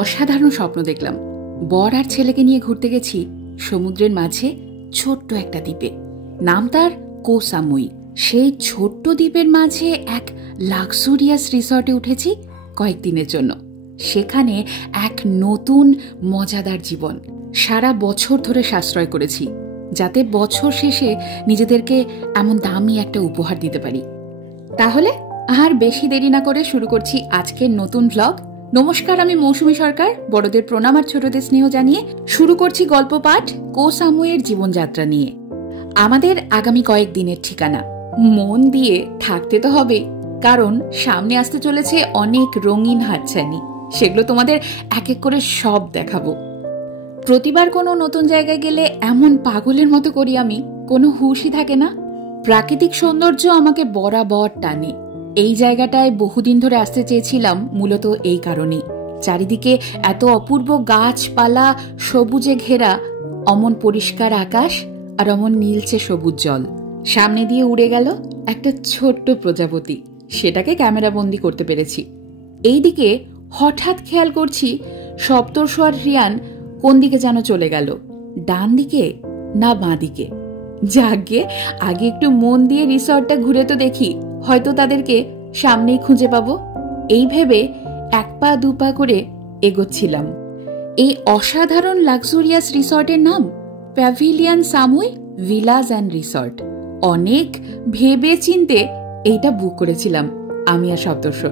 অসাধারণ স্বপ্ন দেখলাম। বর আর ছেলেকে নিয়ে ঘুরতে গেছি সমুদ্রের মাঝে ছোট্ট একটা দ্বীপে। নাম তার কো সামুই। সেই ছোট্ট দ্বীপের মাঝে এক লাক্সুরিয়াস রিসর্টে উঠেছি কয়েকদিনের জন্য। সেখানে এক নতুন মজাদার জীবন। সারা বছর ধরে সাশ্রয় করেছি যাতে বছর শেষে নিজেদেরকে এমন দামি একটা উপহার দিতে পারি। তাহলে আর বেশি দেরি না করে শুরু করছি আজকের নতুন ভ্লগ। নমস্কার, আমি মৌসুমী সরকার। বড়দের প্রণাম আর ছোটদের স্নেহ জানিয়ে শুরু করছি গল্প পাঠ কো সামুইয়ের জীবনযাত্রা নিয়ে। আমাদের আগামী কয়েকদিনের ঠিকানা। মন দিয়ে থাকতে তো হবে, কারণ সামনে আসতে চলেছে অনেক রঙিন হাতছানি। সেগুলো তোমাদের এক এক করে সব দেখাবো। প্রতিবার কোনো নতুন জায়গায় গেলে এমন পাগলের মতো করি আমি, কোনো হুঁশই থাকে না। প্রাকৃতিক সৌন্দর্য আমাকে বরাবর টানে। এই জায়গাটায় বহুদিন ধরে আসতে চেয়েছিলাম মূলত এই কারণেই। চারিদিকে এত অপূর্ব গাছপালা, সবুজে ঘেরা, অমন পরিষ্কার আকাশ আর অমন নীলচে সবুজ জল। সামনে দিয়ে উড়ে গেল একটা ছোট্ট প্রজাপতি, সেটাকে ক্যামেরাবন্দি করতে পেরেছি। এইদিকে হঠাৎ খেয়াল করছি সপ্তর্ষি আর রিয়ান কোন দিকে যেন চলে গেল, ডান দিকে না বাঁ দিকে। যাকে আগে একটু মন দিয়ে রিসর্টটা ঘুরে তো দেখি, হয়তো তাদেরকে সামনেই খুঁজে পাবো। এই ভেবে এক পা দু পা করে এগোচ্ছিলাম। এই অসাধারণ লাক্সুরিয়াস রিসর্টের নাম প্যাভিলিয়ন সামুই ভিলাজ অ্যান্ড রিসর্ট। অনেক ভেবে চিনতে এইটা বুক করেছিলাম আমি আর সপ্তর্ষি।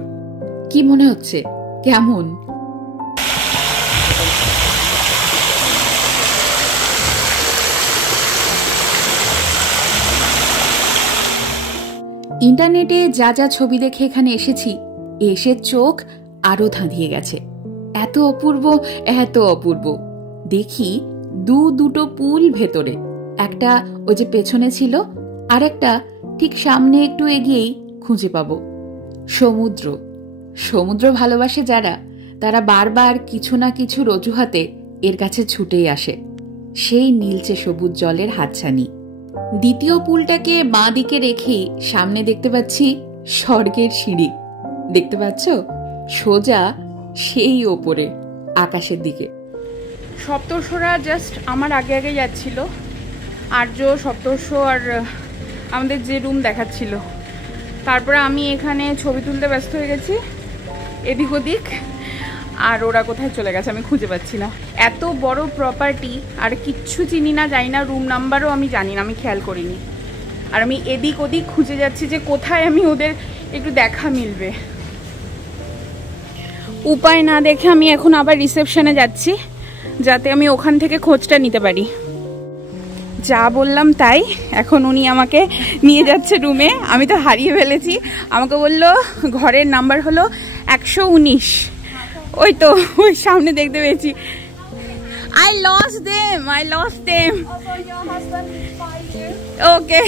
কি মনে হচ্ছে, কেমন? ইন্টারনেটে যা যা ছবি দেখে এখানে এসেছি, এসে চোখ আরো ধাঁধিয়ে গেছে। এত অপূর্ব, এত অপূর্ব। দেখি দুটো পুল ভেতরে, একটা ওই যে পেছনে ছিল, আর একটা ঠিক সামনে একটু এগিয়েই খুঁজে পাবো সমুদ্র। সমুদ্র ভালোবাসে যারা, তারা বারবার কিছু না কিছুর অজুহাতে এর কাছে ছুটেই আসে। সেই নীলচে সবুজ জলের হাতছানি। দ্বিতীয় পুলটাকে বাঁ দিকে রেখেই সামনে দেখতে পাচ্ছি স্বর্গের সিঁড়ি। দেখতে পাচ্ছ? সোজা সেই ওপরে আকাশের দিকে। সপ্তর্ষিরা জাস্ট আমার আগে আগে যাচ্ছিল। আর্য, সপ্তর্ষি আর আমাদের যে রুম দেখাচ্ছিল। তারপরে আমি এখানে ছবি তুলতে ব্যস্ত হয়ে গেছি এদিক ওদিক, আর ওরা কোথায় চলে গেছে আমি খুঁজে পাচ্ছি না। এত বড় প্রপার্টি আর কিচ্ছু চিনি না, জানি না, রুম নাম্বারও আমি জানি না, আমি খেয়াল করিনি। আর আমি এদিক ওদিক খুঁজে যাচ্ছি যে কোথায় আমি ওদের একটু দেখা মিলবে। উপায় না দেখে আমি এখন আবার রিসেপশনে যাচ্ছি, যাতে আমি ওখান থেকে খোঁজটা নিতে পারি। যা বললাম তাই, এখন উনি আমাকে নিয়ে যাচ্ছে রুমে। আমি তো হারিয়ে ফেলেছি। আমাকে বলল ঘরের নাম্বার হলো 119। ওই তো ওই সামনে দেখতে পেয়েছি। I lost them. Also, your husband will find you. Okay.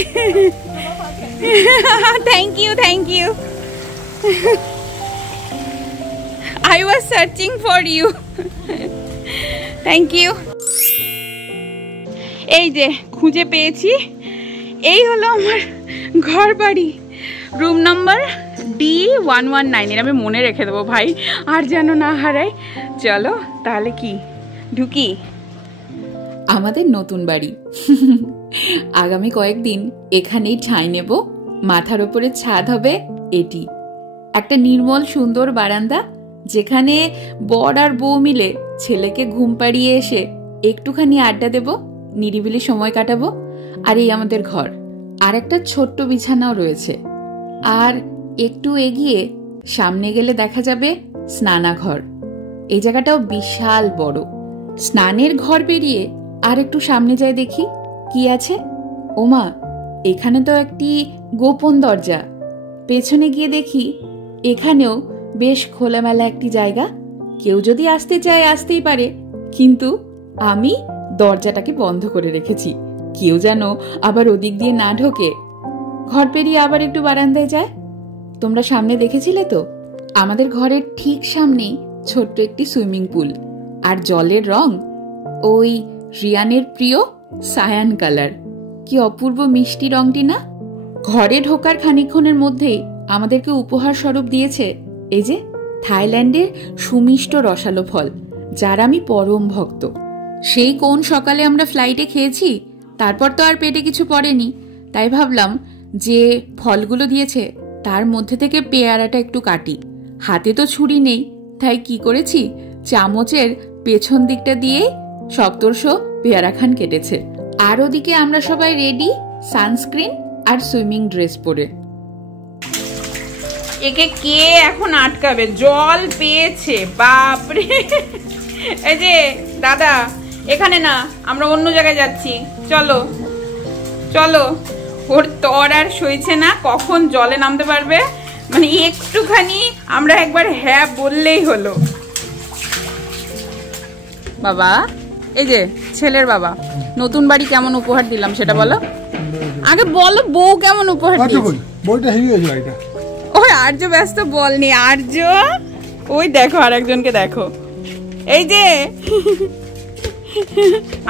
Thank you. I was searching for you. Thank you. এই যে খুঁজে পেয়েছি। এই হলো আমার ঘর বাড়ি। Room number D119। এর আমি মনে রেখে দেবো ভাই, আর যেন না হারাই। চলো তাহলে কি ঢুকি। আমাদের নতুন বাড়ি। আগামী কয়েকদিন এখানেই ঠাঁই নেব। মাথার ওপরে ছাদ হবে এটি। একটা নির্মল সুন্দর বারান্দা, যেখানে বর আর বউ মিলে ছেলেকে ঘুম পাড়িয়ে এসে একটুখানি আড্ডা দেব, নিরিবিলি সময় কাটাবো। আর এই আমাদের ঘর। আর একটা ছোট্ট বিছানাও রয়েছে। আর একটু এগিয়ে সামনে গেলে দেখা যাবে স্নানাঘর। এই জায়গাটাও বিশাল বড়। স্নানের ঘর পেরিয়ে আর একটু সামনে যাই, দেখি কি আছে। ওমা, এখানে তো একটি গোপন দরজা। পেছনে গিয়ে দেখি এখানেও বেশ খোলামেলা একটি জায়গা। কেউ যদি আসতে চায় আসতেই পারে, কিন্তু আমি দরজাটাকে বন্ধ করে রেখেছি, কেউ যেন আবার ওদিক দিয়ে না ঢোকে। ঘর পেরিয়ে আবার একটু বারান্দায় যায়। তোমরা সামনে দেখেছিলে তো, আমাদের ঘরের ঠিক সামনেই ছোট্ট একটি সুইমিং পুল। আর জলের রং ওই রিয়ানের প্রিয় সায়ান কালার। কি অপূর্ব মিষ্টি রংটি না? ঘরে ঢোকার খানিকক্ষণের মধ্যেই আমাদেরকে উপহার স্বরূপ দিয়েছে এই যে থাইল্যান্ডের সুমিষ্ট রসালো ফল, যার আমি পরম ভক্ত। সেই কোন সকালে আমরা ফ্লাইটে খেয়েছি, তারপর তো আর পেটে কিছু পড়েনি। তাই ভাবলাম যে ফলগুলো দিয়েছে তার মধ্যে থেকে পেয়ারাটা একটু কাটি। হাতে তো ছুরি নেই, তাই কি করেছি, চামচের পেছন দিকটা দিয়ে সপ্তর্ষ পেয়ারা খান কেটেছে। আর ওদিকে আমরা সবাই রেডি, সানস্ক্রিন আর সুইমিং ড্রেস পরে। একে কে এখন আটকাবে? জল পেয়েছে, বাপরে। এই যে দাদা, এখানে না, আমরা অন্য জায়গায় যাচ্ছি, চলো চলো। ওর তর আর সইছে না, কখন জলে নামতে পারবে, মানে একটুখানি আমরা একবার হ্যাঁ বললেই হলো। বাবা, এই যে ছেলের বাবা, নতুন বাড়ি কেমন উপহার দিলাম সেটা বলো। আগে বলো বউ কেমন উপহার দিয়েছে। বইটা হেভি হয়েছে এটা। ওই আর্য ব্যস্ত বলনি, আর্য ওই দেখো আরেকজনকে দেখো, এই যে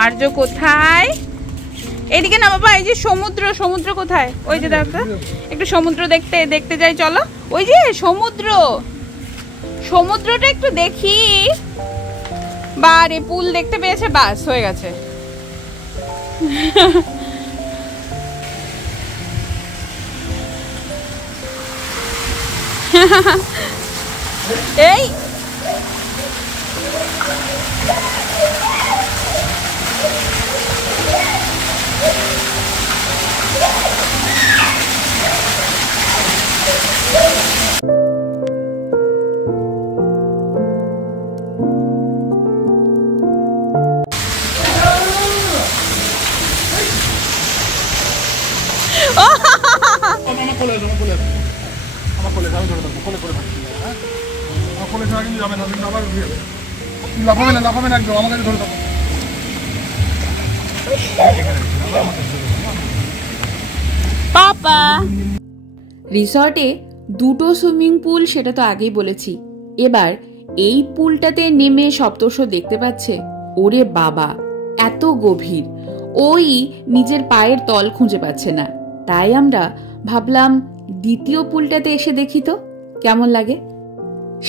আর্য কোথায়? এদিকে না বাবা, এই যে সমুদ্র, সমুদ্র কোথায়? ওই যে দেখো, একটু সমুদ্র দেখতে দেখতে যাই, চলো। ওই যে সমুদ্র, সমুদ্রটা একটু দেখি। বারে পুল দেখতে পেয়েছে, বাস হয়ে গেছে। এই পাপা রিসর্টে দুটো সুইমিং পুল, সেটা তো আগেই বলেছি। এবার এই পুলটাতে নেমে সপ্তর্ষ দেখতে পাচ্ছে, ওরে বাবা এত গভীর, ওই নিজের পায়ের তল খুঁজে পাচ্ছে না। তাই আমরা ভাবলাম দ্বিতীয় পুলটাতে এসে দেখি তো কেমন লাগে।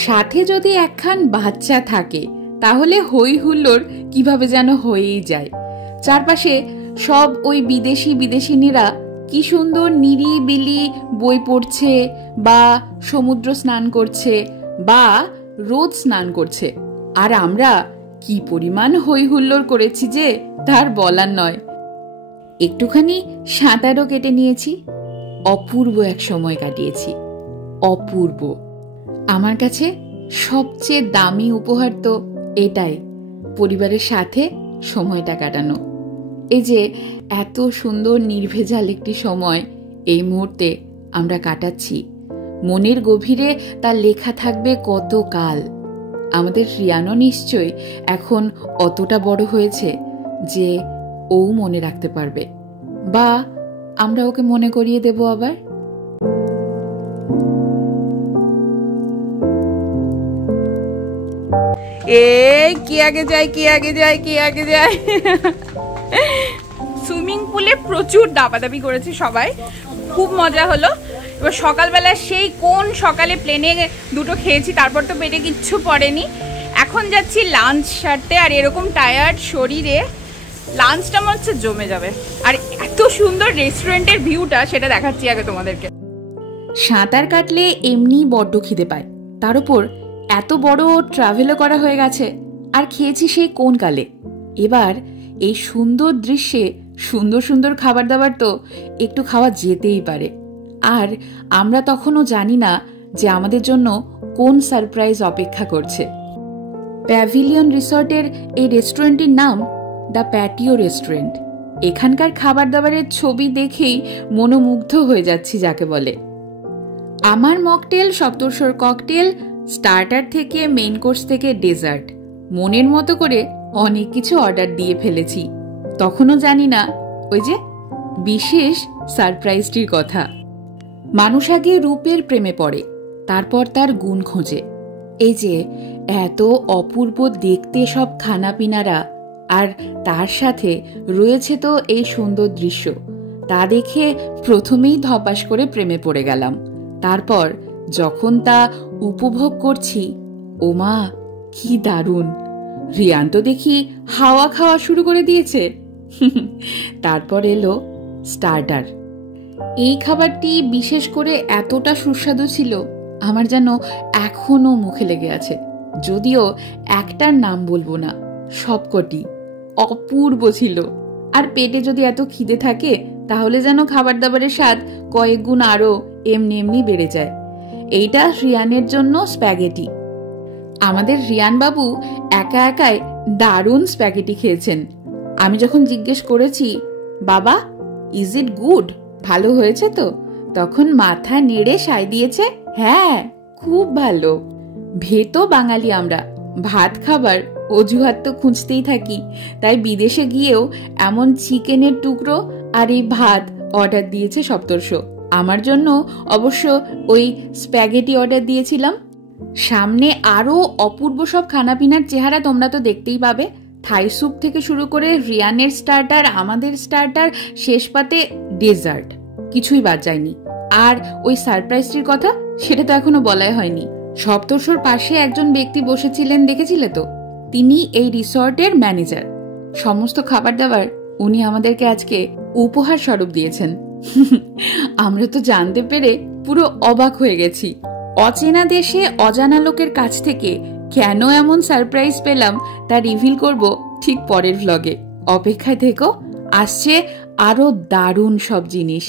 সাথে যদি একখান বাচ্চা থাকে তাহলে হই হুল্লোড় কিভাবে যেন হয়েই যায়। চারপাশে সব ওই বিদেশিনীরা কি সুন্দর নিরিবিলি বই পড়ছে, বা সমুদ্র স্নান করছে, বা রোদ স্নান করছে। আর আমরা কি পরিমাণ হই হুল্লোড় করেছি যে তার বলার নয়। একটুখানি সাঁতারও কেটে নিয়েছি। অপূর্ব এক সময় কাটিয়েছি, অপূর্ব। আমার কাছে সবচেয়ে দামি উপহার তো এটাই, পরিবারের সাথে সময়টা কাটানো। এই যে এত সুন্দর নির্ভেজাল একটি সময় এই মুহূর্তে আমরা কাটাচ্ছি, মনের গভীরে তার লেখা থাকবে কত কাল। আমাদের রিয়ানও নিশ্চয় এখন অতটা বড় হয়েছে যে ও মনে রাখতে পারবে, বা আমরা ওকে মনে করিয়ে দেব আবার। কি আগে যায়, কি আগে যায়, কি আগে যায়। সুইমিং পুলে প্রচুর দাবাদাবি করেছি সবাই, খুব মজা হলো। এবার সকালবেলা সেই কোন সকালে প্লেনে দুটো খেয়েছি, তারপর তো পেটে কিচ্ছু পড়েনি। এখন যাচ্ছি লাঞ্চ সারতে, আর এরকম টায়ার্ড শরীরে লাঞ্চটা মনে হচ্ছে জমে যাবে। আর এত সুন্দর রেস্টুরেন্টের ভিউটা, সেটা দেখাচ্ছি আগে তোমাদেরকে। সাঁতার কাটলে এমনি বড্ড খিদে পায়, তার উপর এত বড় ট্রাভেলও করা হয়ে গেছে, আর খেয়েছি সেই কোন কালে। এবার এই সুন্দর দৃশ্যে সুন্দর সুন্দর খাবার দাবার তো একটু খাওয়া যেতেই পারে। আর আমরা তখনও জানি না যে আমাদের জন্য কোন সারপ্রাইজ অপেক্ষা করছে। প্যাভিলিয়ন রিসর্টের এই রেস্টুরেন্টের নাম দ্য প্যাটিও রেস্টুরেন্ট। এখানকার খাবার দাবারের ছবি দেখেই মনোমুগ্ধ হয়ে যাচ্ছি যাকে বলে। আমার মকটেল, সপ্তর্ষর ককটেল, স্টার্টার থেকে মেইন কোর্স থেকে ডেজার্ট, মনের মতো করে অনেক কিছু অর্ডার দিয়ে ফেলেছি। তখনও জানি না ওই যে বিশেষ সারপ্রাইজটির কথা। মানুষ আগে রূপের প্রেমে পড়ে, তারপর তার গুণ খোঁজে। এই যে এত অপূর্ব দেখতে সব খানাপিনারা, আর তার সাথে রয়েছে তো এই সুন্দর দৃশ্য, তা দেখে প্রথমেই ধপাস করে প্রেমে পড়ে গেলাম। তারপর যখন তা উপভোগ করছি, ওমা কি দারুণ! রিয়ান তো দেখি হাওয়া খাওয়া শুরু করে দিয়েছে। তারপর এলো স্টার্টার। এই খাবারটি বিশেষ করে এতটা সুস্বাদু ছিল, আমার যেন এখনো মুখে লেগে আছে। যদিও একটার নাম বলবো না, সবকটি অপূর্ব ছিল। আর পেটে যদি এত খিদে থাকে তাহলে যেন খাবার দাবারের স্বাদ কয়েক গুণ আরো এমনি এমনি বেড়ে যায়। এইটা রিয়ানের জন্য স্প্যাগেটি। আমাদের রিয়ান বাবু একা একাই দারুণ স্প্যাগেটি খেয়েছেন। আমি যখন জিজ্ঞেস করেছি, বাবা ইজ ইট গুড, ভালো হয়েছে তো, তখন মাথা নেড়ে সায় দিয়েছে, হ্যাঁ খুব ভালো। ভেতো বাঙালি আমরা, ভাত খাবার অজুহাত তো খুঁজতেই থাকি। তাই বিদেশে গিয়েও এমন চিকেনের টুকরো আর এই ভাত অর্ডার দিয়েছে সপ্তর্ষ। আমার জন্য অবশ্য ওই স্প্যাগেটি অর্ডার দিয়েছিলাম। সামনে আরো অপূর্ব সব খানাপিনার চেহারা তোমরা তো দেখতেই পাবে। থাই স্যুপ থেকে শুরু করে রিয়ানের স্টার্টার, আমাদের স্টার্টার, শেষ পাতে ডেজার্ট, কিছুই বাদ যায়নি। আর ওই সারপ্রাইজটির কথা, সেটা তো এখনো বলাই হয়নি। সপ্তর্ষর পাশে একজন ব্যক্তি বসেছিলেন, দেখেছিলে তো? তিনি এই রিসর্টের ম্যানেজার। সমস্ত খাবার দাবার উনি আমাদেরকে আজকে উপহার স্বরূপ দিয়েছেন। আমরা তো জানতে পেরে পুরো অবাক হয়ে গেছি। অচেনা দেশে অজানা লোকের কাছ থেকে কেন এমন সারপ্রাইজ পেলাম তা রিভিল করব ঠিক পরের ভ্লগে। অপেক্ষায় থেকো, আসছে আরো দারুণ সব জিনিস।